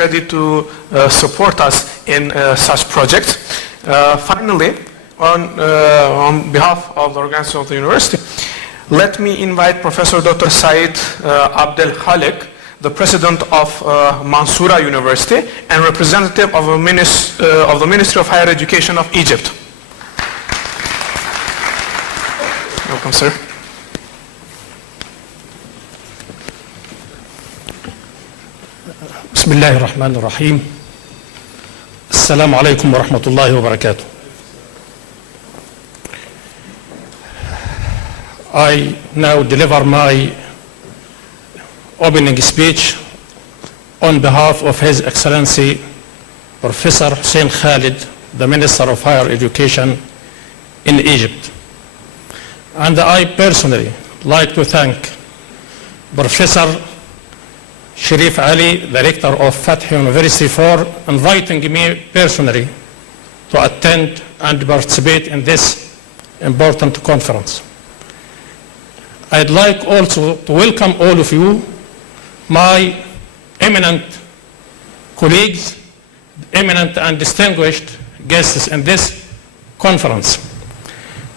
ready to support us in such projects. Finally, on behalf of the organization of the university, let me invite Professor Dr. Said Abdel Khalek, the president of Mansoura University and representative of the Ministry of Higher Education of Egypt. Welcome, sir. بسم الله الرحمن الرحيم. السلام عليكم ورحمة الله وبركاته. I now deliver my opening speech on behalf of His Excellency Professor Hussein Khalid, the Minister of Higher Education in Egypt. And I personally like to thank Professor Sharif Ali, the rector of Fatah University, for inviting me personally to attend and participate in this important conference. I'd like also to welcome all of you, my eminent colleagues, eminent and distinguished guests in this conference.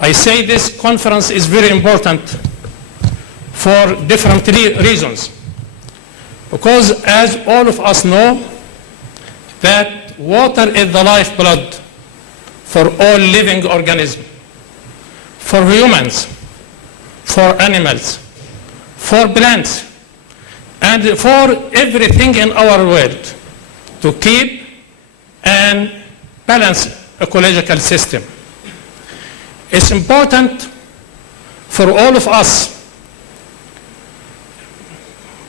I say this conference is very important for different reasons. Because as all of us know, that water is the lifeblood for all living organisms, for humans, for animals, for plants, and for everything in our world to keep and balance ecological system. It's important for all of us.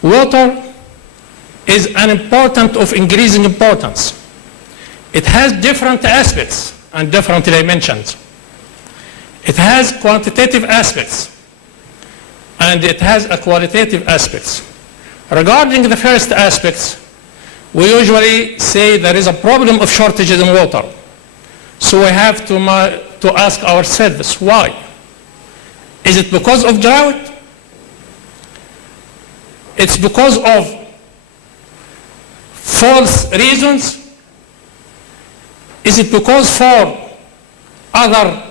Water is an important of increasing importance. It has different aspects and different dimensions. It has quantitative aspects and it has a qualitative aspects. Regarding the first aspects, we usually say there is a problem of shortages in water. So we have to ask ourselves why. Is it because of drought? It's because of false reasons? Is it because for other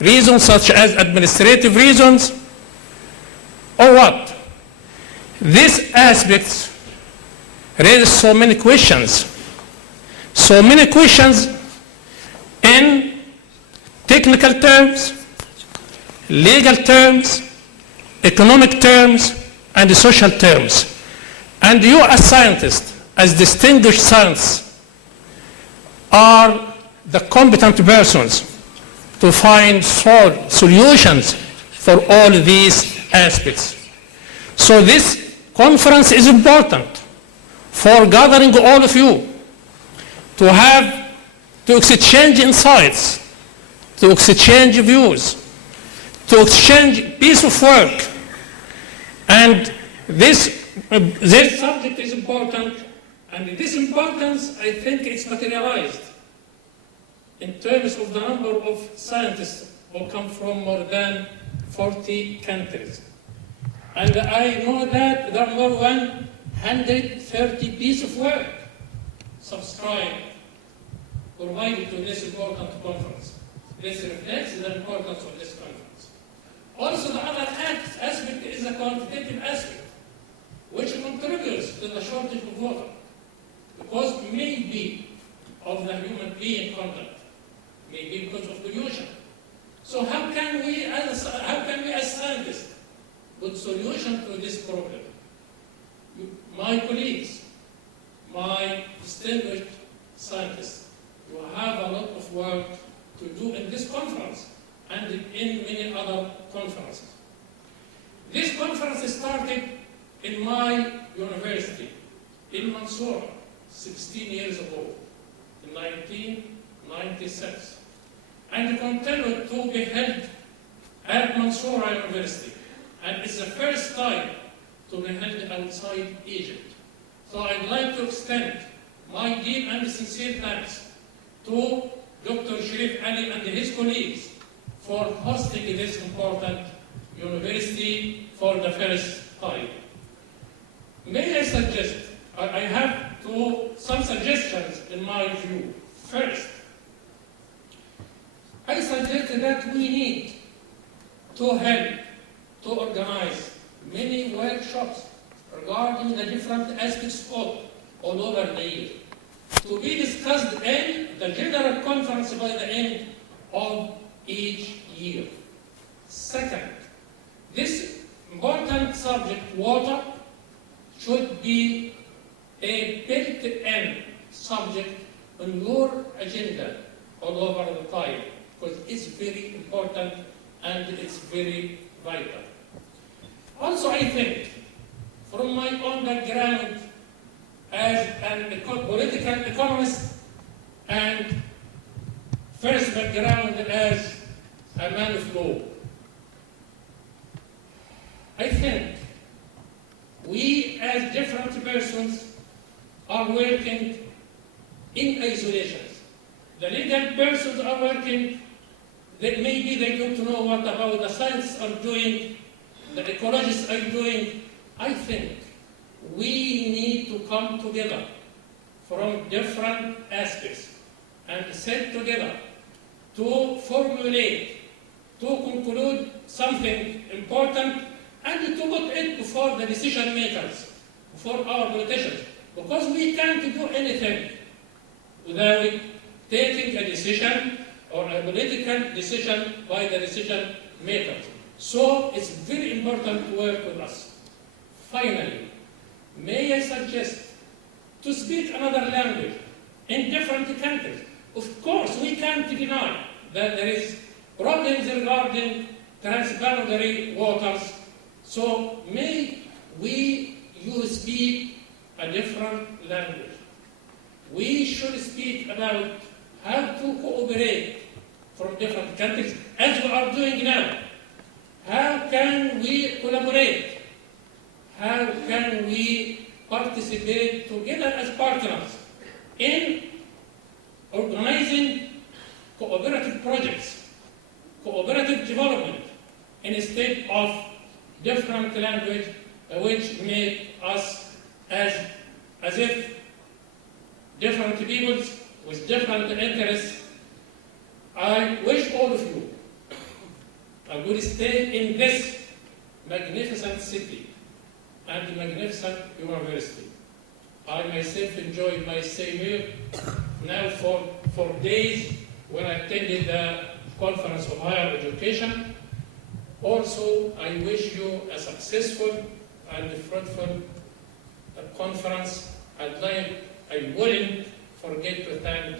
reasons such as administrative reasons? Or what? These aspects raise so many questions. So many questions in technical terms, legal terms, economic terms, and social terms. And you as scientists, as distinguished scientists, are the competent persons to find solutions for all these aspects. So this conference is important for gathering all of you to exchange insights, to exchange views, to exchange piece of work. And this subject is important, and this importance, I think, it's materialized in terms of the number of scientists who come from more than 40 countries. And I know that there are more than 130 pieces of work subscribed, provided to this important conference. This reflects the importance of this conference. Also, the other aspect is the quantitative aspect, which contributes to the shortage of water, because maybe of the human being conduct, maybe because of pollution. So how can we as scientists put solution to this problem? My colleagues, my distinguished scientists, you have a lot of work to do in this conference and in many other conferences. This conference started in my university in Mansoura 16 years ago, in 1996, and continued to be held at Mansoura University, and it's the first time to be held outside Egypt. So I'd like to extend my deep and sincere thanks to Dr. Sharif Ali and his colleagues for hosting this important university for the first time. May I suggest, I have to some suggestions in my view. First, I suggest that we need to help to organize many workshops regarding the different aspects of all over the year, to be discussed in the general conference by the end of each year. Second, this important subject, water, should be a built-in subject on your agenda all over the time, because it's very important and it's very vital. Also, I think, from my own background as a political economist and first background as a man of law, I think we as different persons are working in isolation. The legal persons are working, that maybe they don't know what about the scientists are doing, the ecologists are doing. I think we need to come together from different aspects and sit together to formulate, to conclude something important and to put it before the decision makers, before our politicians. Because we can't do anything without taking a decision or a political decision by the decision makers. So it's very important to work with us. Finally, may I suggest to speak another language in different countries. Of course, we can't deny that there is problems regarding transboundary waters. So may you speak a different language. We should speak about how to cooperate from different countries, as we are doing now. How can we collaborate? How can we participate together as partners in organizing cooperative projects, cooperative development, instead of different language which make us as if different peoples with different interests. I wish all of you will stay in this magnificent city and magnificent university. I myself enjoyed my stay here now for days when I attended the Conference of Higher Education. Also, I wish you a successful and fruitful conference. I wouldn't forget to thank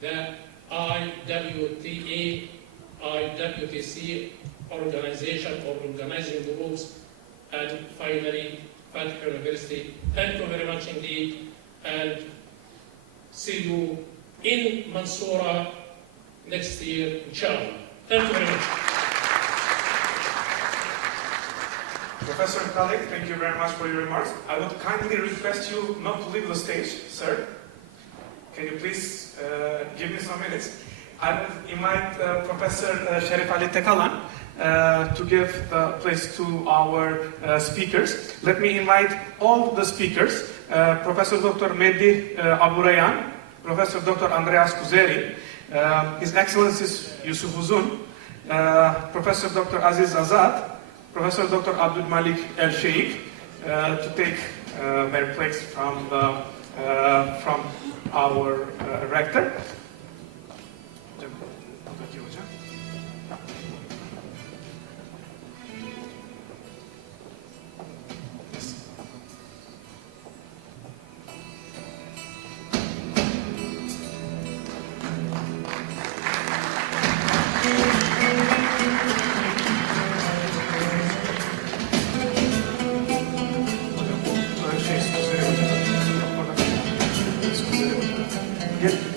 the IWTA, IWTC organization or organizing groups, and finally, Fatih University. Thank you very much indeed, and see you in Mansoura next year, inshallah. Thank you very much. Professor Khalid, thank you very much for your remarks. I would kindly request you not to leave the stage, sir. Can you please give me some minutes? I would invite Professor Sherif Ali Tekalan to give the place to our speakers. Let me invite all the speakers, Professor Dr. Mehdi Aburayan, Professor Dr. Andreas Kuzeri, His Excellencies Yusuf Uzun, Professor Dr. Aziz Azad, Professor Dr. Abdul Malik El Sheikh, to take their place from our rector. Yes.